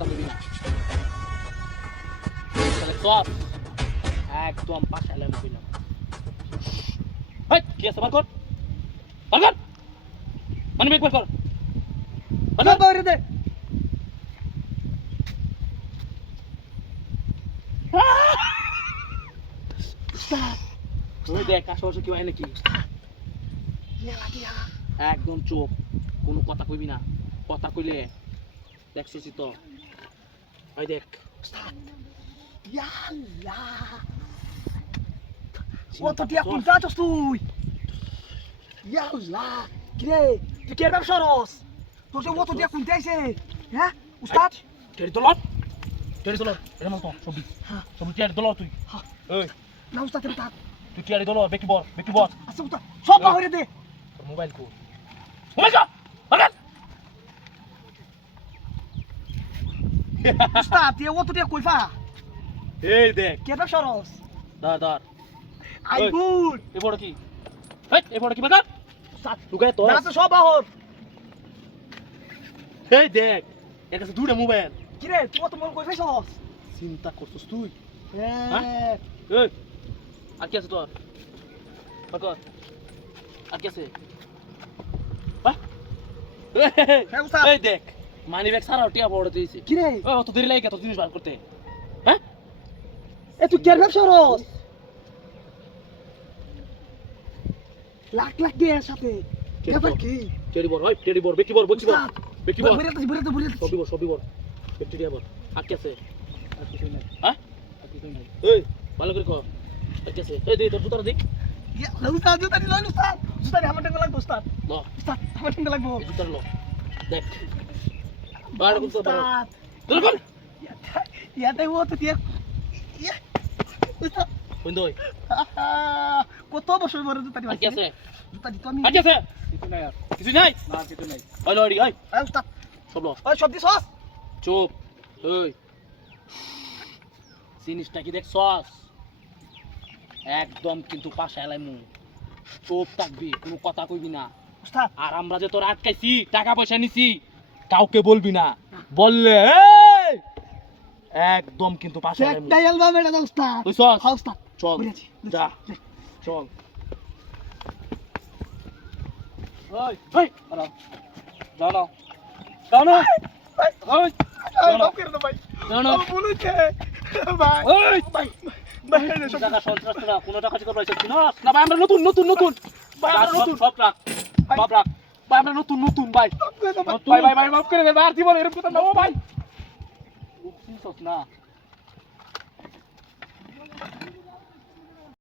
কথা বলবি না তাহলে সব একদম পাশে এলাম না কি আছে বার কর মানে বের কর বাইরে দে তুই দেখ আশেপাশে কেউ হয় নাকি একদম চোখ কোনো কথা কইবি না কথা কইলে দেখছিস তো ওই দেখ কত টিয়া কোন যাচ্ছস তুই ইয়াল্লা কিরে তুই কে ব্যবসা রস তোর যে কত টিয়া কোন যাইছে হ্যাঁ উস্তাদ টেরি দলর এর মতো ছবি ছবি টেরি দলর তুই এই না উস্তাদ এটা তুই টেরি দলর বেকি বল আচ্ছা উস্তাদ সব বাইরে দে তোর মোবাইল কো বাগান উস্তাদ তুই কত টিয়া কইফা এই দেখ কে ব্যবসা রস দার আইগুল এ বড় কি এই বড় কি বাগান উস্তাদ লুকায় তো না তো সব বাহর এই দেখ এর কাছে দুটো মোবাইল কিরে তুই কত মন কইফাইছস চিন্তা করছিস তুই হ্যাঁ এই আর কি আছে তোর বাকর আর কি আছে হ্যাঁ উস্তাদ এই দেখ মানি ব্যাগ সারা টিয়া বড় দিয়েছে কিরে ও অত দেরি লাগে তোর জিনিস বার করতে হ্যাঁ এ তুই কে ব্যবসা রস লাখ লাখ দিয়ে সাথে এবার কি টেডি বড় বেকি বড় বলছি বড় বেকি বড় সবই বড় বেকি টিয়া বড় আর কি আছে হ্যাঁ এই ভালো করে কর আর কি আছে এই দে তোর জুতাটা দিক উস্তাদ জুতা দিল উস্তাদ জুতা আমার টাকা লাগবে উস্তাদ ল উস্তাদ আমার টাকা লাগবে জুতাটা ল দেখ বার করতে পারো উস্তাদ তোর বল ইয়াতে ও তো দিয়ে উস্তাদ বন্ধ হই কত বছর পরে জুতা আর কি আছে জুতা দিত আমি আর কি আছে কিছু নাই না কিছু নাই ওই লড়ি ওই এই উস্তাদ সব ল ওই সব দিছস চুপ ওই জিনিসটা কি দেখছস একদম কিন্তু পাশে এলাইমু চুপ থাকবি কোনো কথা কইবি না উস্তাদ আর আমরা যে তোর আটকাইছি টাকা পয়সা নিছি কাউকে বলবি না বললে এই, একদম কিন্তু পাশে এলাইমু একটা অ্যালবাম এটা দাও উস্তাদ বুঝছস হ্যাঁ উস্তাদ চল বুঝেছি যা চল ওই ওই যাও না যাও না ওই আরে বাপ করে দাও ভাই যাও না বলুছে ভাই ওই ভাই ভাই সব টাকা সন্ত্রাস না কোনো টাকা চিকন রয়েছে না না ভাই আমরা নতুন ভাই আমরা নতুন সব রাখ ভাই আমরা নতুন ভাই ভাই মাফ করে দে ভাই আর জীবন এরকম কথা না ও ভাই বুঝছিস না